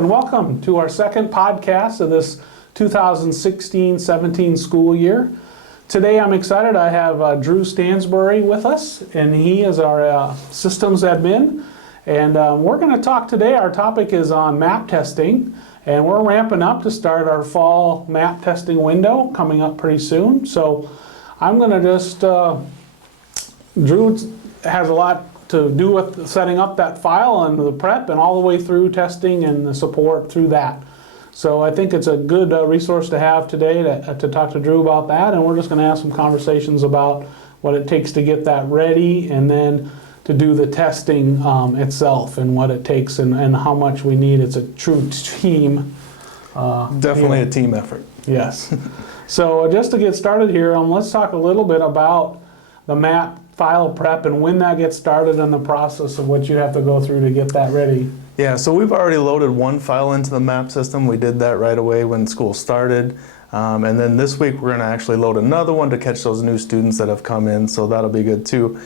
and welcome to our second podcast of this 2016-17 school year. Today I'm excited. I have Drew Stansberry with us, and he is our systems admin. And we're going to talk today. Our topic is on map testing, and we're ramping up to start our fall map testing window coming up pretty soon. So I'm going to just, Drew has a lot to do with setting up that file and the prep and all the way through testing and the support through that. So I think it's a good resource to have today to talk to Drew about that, and we're just going to have some conversations about what it takes to get that ready and then to do the testing itself and what it takes and how much we need. It's a true team. Definitely a team effort. Yes. So just to get started here, let's talk a little bit about the map file prep and when that gets started and the process of what you have to go through to get that ready. Yeah, so we've already loaded one file into the map system. We did that right away when school started. And then this week we're going to actually load another one to catch those new students that have come in, so that'll be good too.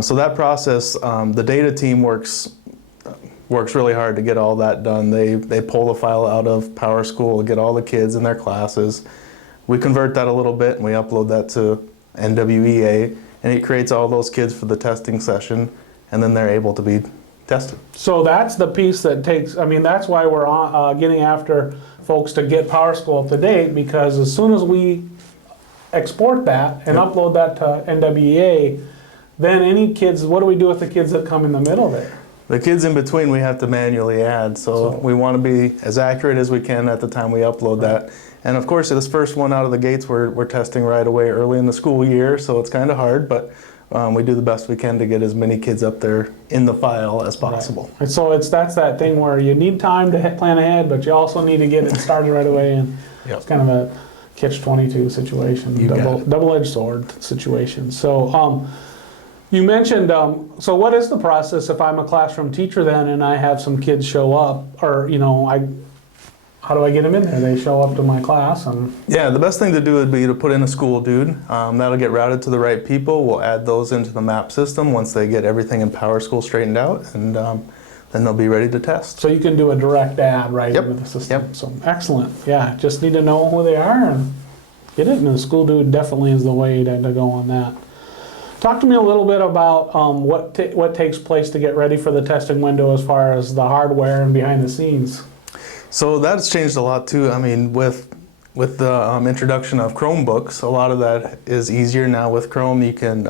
So that process, the data team works really hard to get all that done. They pull the file out of PowerSchool, get all the kids in their classes. We convert that a little bit and we upload that to NWEA, and it creates all those kids for the testing session, and then they're able to be tested. So that's the piece that takes, that's why we're getting after folks to get PowerSchool up to date, because as soon as we export that and upload that to NWEA, then any kids, what do we do with the kids that come in the middle there? The kids in between we have to manually add, so we want to be as accurate as we can at the time we upload that. And of course, this first one out of the gates, we're testing right away early in the school year, so it's kind of hard, but we do the best we can to get as many kids up there in the file as possible. Right. And so that's that thing where you need time to plan ahead, but you also need to get it started right away, and it's kind of a catch-22 situation, double-edged sword situation. So you mentioned, so what is the process if I'm a classroom teacher then and I have some kids show up, or how do I get them in there? They show up to my class. Yeah, the best thing to do would be to put in a school dude. That'll get routed to the right people. We'll add those into the map system once they get everything in PowerSchool straightened out, and then they'll be ready to test. So you can do a direct add right into the system. Yep. So excellent. Yeah, just need to know who they are and get it. And the school dude definitely is the way to go on that. Talk to me a little bit about what takes place to get ready for the testing window as far as the hardware and behind the scenes. So that's changed a lot too. With the introduction of Chromebooks, a lot of that is easier now with Chrome. You can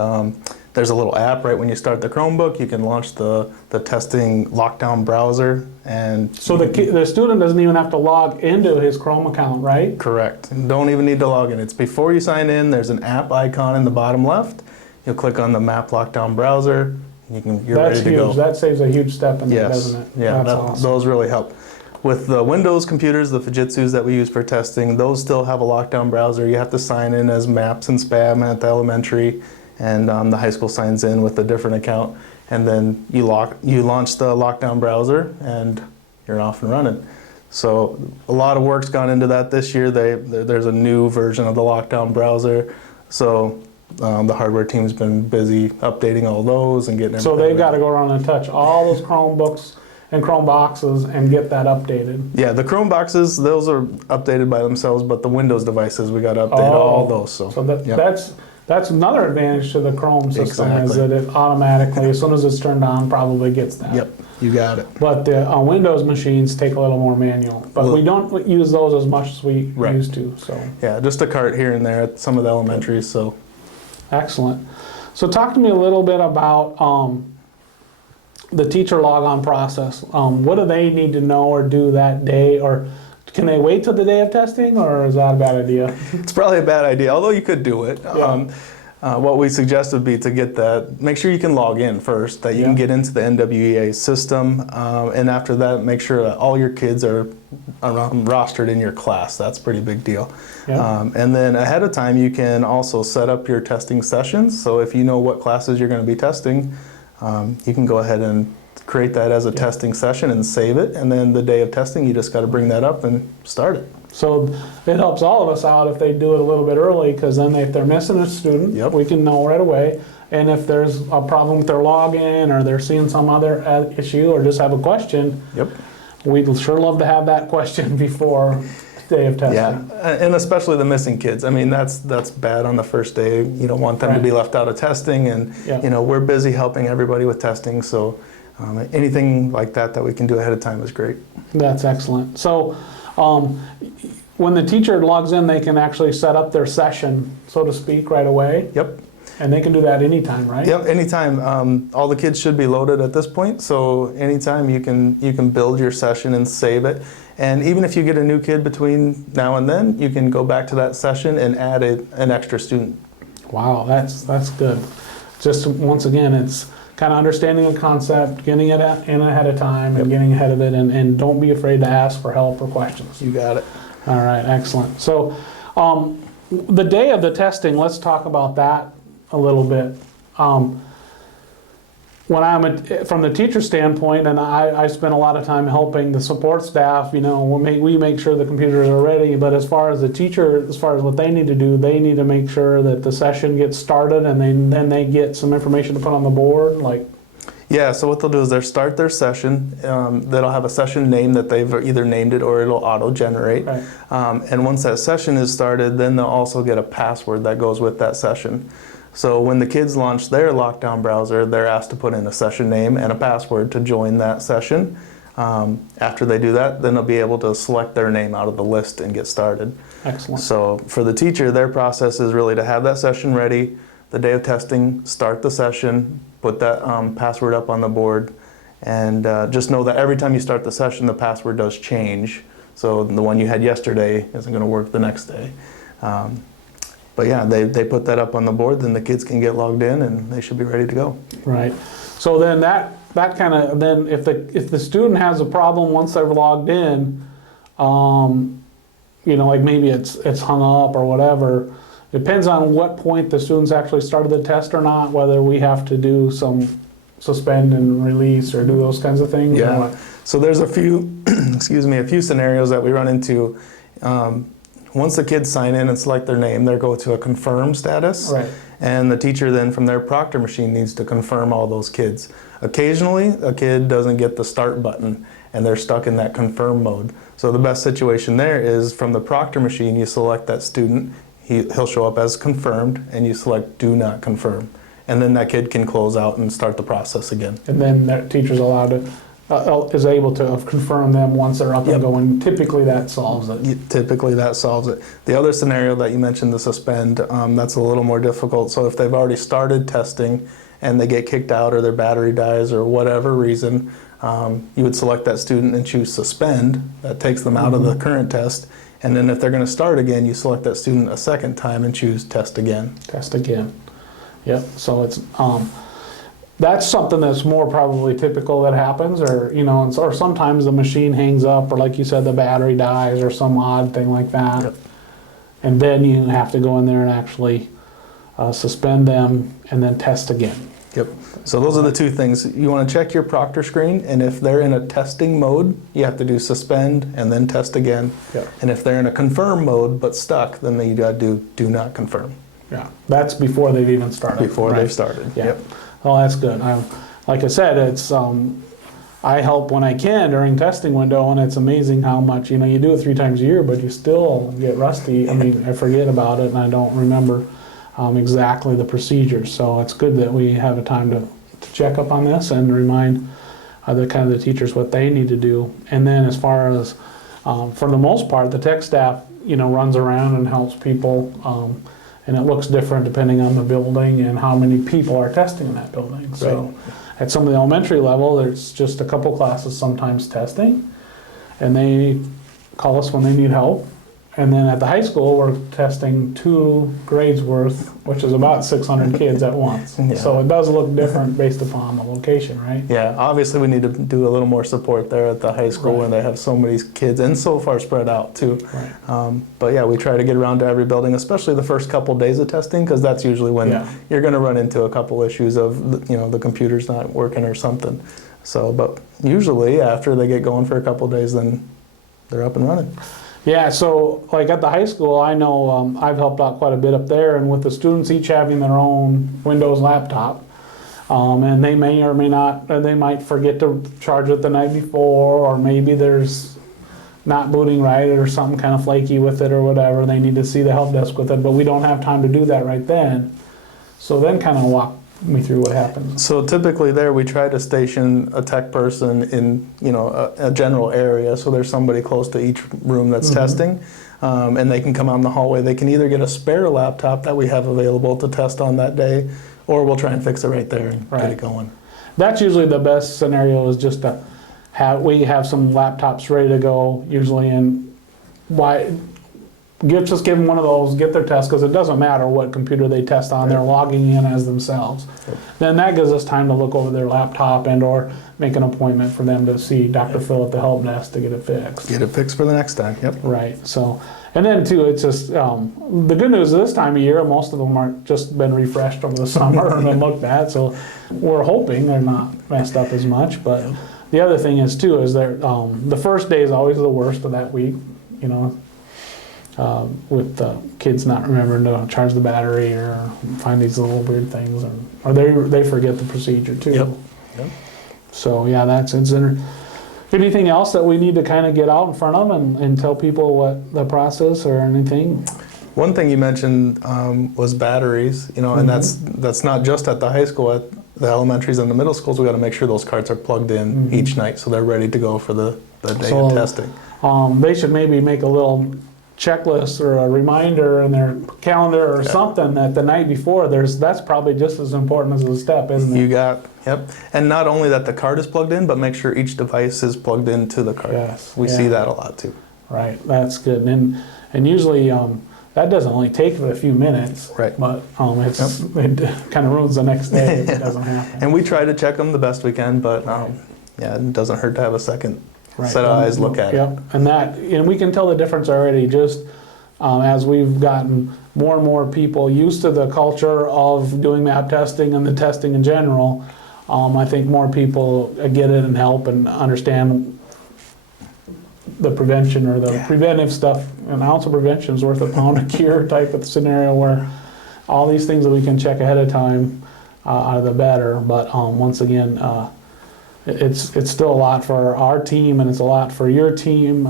there's a little app right when you start the Chromebook. You can launch the testing lockdown browser, and so the student doesn't even have to log into his Chrome account, right? Correct. Don't even need to log in. It's before you sign in. There's an app icon in the bottom left. You'll click on the map lockdown browser. You're ready to go. That saves a huge step in there, doesn't it? Yeah, awesome. Those really help. With the Windows computers, the Fujitsus that we use for testing, those still have a lockdown browser. You have to sign in as maps and spam at the elementary, and the high school signs in with a different account, and then you launch the lockdown browser, and you're off and running. So a lot of work's gone into that this year. There's a new version of the lockdown browser, so the hardware team's been busy updating all those and getting everything. So they've got to go around and touch all those Chromebooks and Chrome boxes and get that updated. Yeah, the Chrome boxes, those are updated by themselves, but the Windows devices, we got to update all those. So that's another advantage to the Chrome system, is that it automatically, as soon as it's turned on, probably gets that. Yep, you got it. But the Windows machines take a little more manual, but we don't use those as much as we used to. So yeah, just a cart here and there at some of the elementaries. So excellent. So talk to me a little bit about the teacher logon process. What do they need to know or do that day, or can they wait till the day of testing, or is that a bad idea? It's probably a bad idea, although you could do it. Yeah. What we suggest would be to get that, make sure you can log in first, that you can get into the NWEA system, and after that, make sure that all your kids are rostered in your class. That's a pretty big deal. Yeah. And then ahead of time, you can also set up your testing sessions. So if you know what classes you're going to be testing, you can go ahead and create that as a testing session and save it, and then the day of testing you just got to bring that up and start it. So it helps all of us out if they do it a little bit early, because then if they're missing a student, we can know right away. And if there's a problem with their login, or they're seeing some other issue, or just have a question, we'd sure love to have that question before day of testing. Yeah, and especially the missing kids. I mean, that's bad on the first day. You don't want them to Right. be left out of testing, and Yeah. you know, we're busy helping everybody with testing, so anything like that we can do ahead of time is great. That's excellent. So when the teacher logs in, they can actually set up their session, so to speak, right away? Yep. And they can do that anytime, right? Yep, anytime. All the kids should be loaded at this point, so anytime you can build your session and save it. And even if you get a new kid between now and then, you can go back to that session and add an extra student. Wow, that's good. Just once again, it's kind of understanding the concept, getting it in ahead of time, and getting ahead of it, and don't be afraid to ask for help or questions. You got it. All right, excellent. So the day of the testing, let's talk about that a little bit. When I'm from the teacher standpoint, and I spend a lot of time helping the support staff, you know, we make sure the computers are ready, but as far as the teacher, as far as what they need to do, they need to make sure that the session gets started, and then they get some information to put on the board, like. Yeah, so what they'll do is they'll start their session. They'll have a session name that they've either named it or it'll auto-generate. Right. And once that session is started, then they'll also get a password that goes with that session. So when the kids launch their lockdown browser, they're asked to put in a session name and a password to join that session. After they do that, then they'll be able to select their name out of the list and get started. Excellent. So for the teacher, their process is really to have that session ready, the day of testing, start the session, put that password up on the board, and just know that every time you start the session, the password does change. So the one you had yesterday isn't going to work the next day. But yeah, they put that up on the board, then the kids can get logged in and they should be ready to go. Right. So then that kind of, then if the student has a problem once they're logged in, you know, like maybe it's hung up or whatever, depends on what point the students actually started the test or not, whether we have to do some suspend and release or do those kinds of things. Yeah. Or what? So there's a few, excuse me, a few scenarios that we run into. Once the kids sign in and select their name, they go to a confirm status. Right. And the teacher then from their proctor machine needs to confirm all those kids. Occasionally, a kid doesn't get the start button and they're stuck in that confirm mode. So the best situation there is from the proctor machine, you select that student, he'll show up as confirmed, and you select do not confirm. And then that kid can close out and start the process again. And then that teacher's allowed to, is able to confirm them once they're up and going. Typically that solves it. Typically that solves it. The other scenario that you mentioned, the suspend, that's a little more difficult. So if they've already started testing and they get kicked out or their battery dies or whatever reason, you would select that student and choose suspend. That takes them out of the current test. And then if they're going to start again, you select that student a second time and choose test again. Test again. Yep. So it's that's something that's more probably typical that happens, or you know, or sometimes the machine hangs up, or like you said, the battery dies, or some odd thing like that. Yep. And then you have to go in there and actually suspend them and then test again. Yep. So those are the two things. You want to check your proctor screen, and if they're in a testing mode, you have to do suspend and then test again. Yep. And if they're in a confirm mode but stuck, then you got to do not confirm. Yeah, that's before they've even started. Before right? they've started. Yeah. Yep. Oh, that's good. Like I said, it's I help when I can during testing window, and it's amazing how much, you know, you do it 3 times a year, but you still get rusty. I mean, I forget about it, and I don't remember exactly the procedures. So it's good that we have a time to check up on this and remind the teachers what they need to do. And then as far as, for the most part, the tech staff, you know, runs around and helps people. And it looks different depending on the building and how many people are testing in that building. So at some of the elementary level, there's just a couple classes sometimes testing, and they call us when they need help. And then at the high school, we're testing 2 grades worth, which is about 600 kids at once. Yeah. So it does look different based upon the location, right? Yeah, obviously we need to do a little more support there at the high school Right. when they have so many kids and so far spread out too. Right. But yeah, we try to get around to every building, especially the first couple days of testing, because that's usually when you're going to run into a couple issues of, you know, the computer's not working or something. So, but usually after they get going for a couple days, then they're up and running. Yeah, so like at the high school, I know I've helped out quite a bit up there, and with the students each having their own Windows laptop, And they may or may not, or they might forget to charge it the night before, or maybe there's not booting right or something kind of flaky with it or whatever. They need to see the help desk with it, but we don't have time to do that right then. So then kind of walk me through what happens. So typically there we try to station a tech person in a general area, so there's somebody close to each room that's testing, and they can come out in the hallway. They can either get a spare laptop that we have available to test on that day, or we'll try and fix it right there and get it going. That's usually the best scenario, is just to have some laptops ready to go, usually, and just give them one of those, get their test, because it doesn't matter what computer they test on, they're logging in as themselves. Then that gives us time to look over their laptop and or make an appointment for them to see Dr. Phil at the help desk to get it fixed. Get it fixed for the next time, yep. Right, so, and then too, it's just, the good news is this time of year, most of them aren't just been refreshed over the summer and been looked at, so we're hoping they're not messed up as much, but the other thing is too, is the first day is always the worst of that week, with the kids not remembering to charge the battery or find these little weird things, or they forget the procedure too. Yep. So yeah, that's it. Anything else that we need to kind of get out in front of and tell people what the process or anything? One thing you mentioned was batteries, and that's not just at the high school. At the elementaries and the middle schools, we got to make sure those carts are plugged in each night so they're ready to go for the day of testing. They should maybe make a little checklist or a reminder in their calendar or something that the night before, that's probably just as important as the step, isn't it? You got, yep. And not only that the card is plugged in, but make sure each device is plugged into the card. Yes. We see that a lot too. Right, that's good. And usually that doesn't only take a few minutes, right? But it kind of ruins the next day if it doesn't happen. And we try to check them the best we can, but it doesn't hurt to have a second set of eyes look at it. And we can tell the difference already just as we've gotten more and more people used to the culture of doing map testing and the testing in general. I think more people get it and help and understand the prevention or the preventive stuff. An ounce of prevention is worth a pound of cure type of scenario, where all these things that we can check ahead of time are the better. But once again, it's still a lot for our team, and it's a lot for your team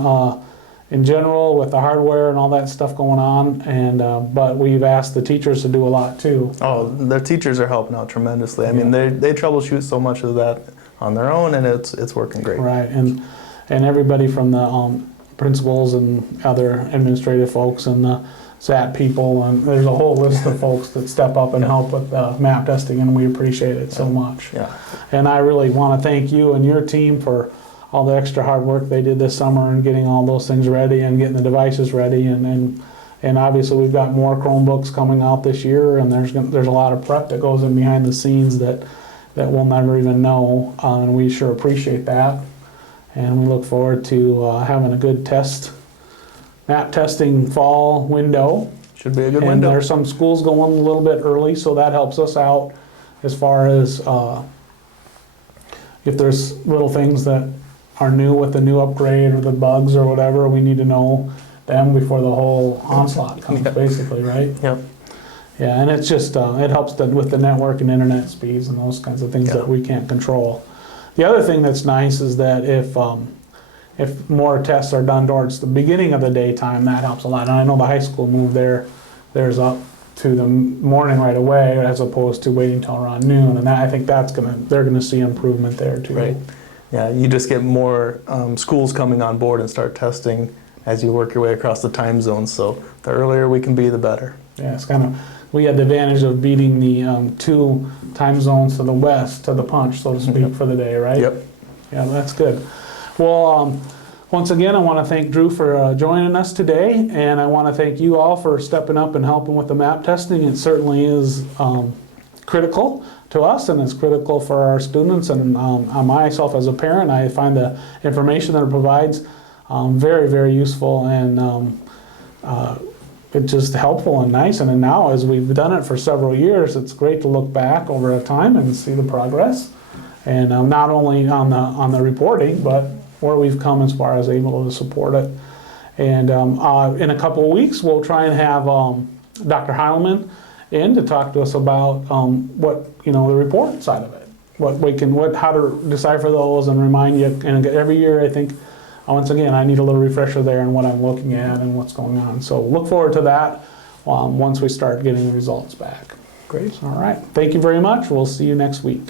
in general with the hardware and all that stuff going on. And but we've asked the teachers to do a lot too. Oh, their teachers are helping out tremendously. I mean, they troubleshoot so much of that on their own, and it's working great. Right, and everybody from the principals and other administrative folks and the SAT people, and there's a whole list of folks that step up and help with map testing, and we appreciate it so much. Yeah. And I really want to thank you and your team for all the extra hard work they did this summer and getting all those things ready and getting the devices ready, and obviously we've got more Chromebooks coming out this year, and there's a lot of prep that goes in behind the scenes that we'll never even know, and we sure appreciate that. And we look forward to having a good map testing fall window. Should be a good window. And there's some schools going a little bit early, so that helps us out as far as if there's little things that are new with the new upgrade or the bugs or whatever, we need to know them before the whole onslaught comes, basically, right? Yep. Yeah, and it's just, it helps with the network and internet speeds and those kinds of things that we can't control. The other thing that's nice is that if more tests are done towards the beginning of the daytime, that helps a lot. And I know the high school moved theirs up to the morning right away, as opposed to waiting till around noon. And I think they're gonna see improvement there too. Right. Yeah, you just get more schools coming on board and start testing as you work your way across the time zones. So the earlier we can be, the better. Yeah, it's kind of, we had the advantage of beating the 2 time zones to the west to the punch, so to speak, for the day, right? Yep. Yeah, that's good. Well, once again, I want to thank Drew for joining us today, and I want to thank you all for stepping up and helping with the map testing. It certainly is critical to us, and it's critical for our students, and myself as a parent, I find the information that it provides very, very useful, and it's just helpful and nice. And then now, as we've done it for several years, it's great to look back over a time and see the progress, and not only on the reporting, but where we've come as far as able to support it. And in a couple of weeks, we'll try and have Dr. Heilman in to talk to us about what, the report side of it. How to decipher those and remind you. And every year, I think, once again, I need a little refresher there on what I'm looking at and what's going on. So look forward to that once we start getting the results back. Great. All right. Thank you very much. We'll see you next week.